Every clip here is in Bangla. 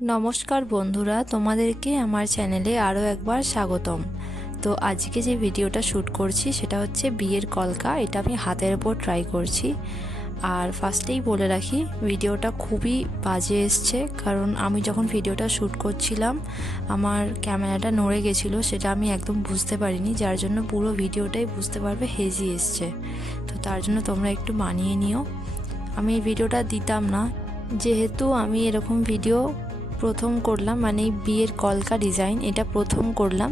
নমস্কার বন্ধুরা, তোমাদেরকে আমার চ্যানেলে আরও একবার স্বাগতম। তো আজকে যে ভিডিওটা শ্যুট করছি সেটা হচ্ছে বিয়ের কলকা। এটা আমি হাতের ওপর ট্রাই করছি। আর ফার্স্টেই বলে রাখি, ভিডিওটা খুবই বাজে এসছে, কারণ আমি যখন ভিডিওটা শ্যুট করছিলাম আমার ক্যামেরাটা নড়ে গেছিলো, সেটা আমি একদম বুঝতে পারিনি, যার জন্য পুরো ভিডিওটাই বুঝতে পারবে হেজি এসছে। তো তার জন্য তোমরা একটু মানিয়ে নিও। আমি এই ভিডিওটা দিতাম না, যেহেতু আমি এরকম ভিডিও প্রথম করলাম, মানে বিয়ের কলকা ডিজাইন এটা প্রথম করলাম,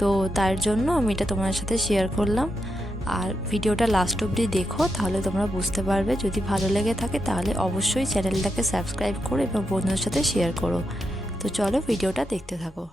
তো তার জন্য আমি এটা তোমার সাথে শেয়ার করলাম। আর ভিডিওটা লাস্ট অবধি দেখো, তাহলে তোমরা বুঝতে পারবে। যদি ভালো লেগে থাকে তাহলে অবশ্যই চ্যানেলটাকে সাবস্ক্রাইব করো এবং বন্ধুদের সাথে শেয়ার করো। তো চলো ভিডিওটা দেখতে থাকো।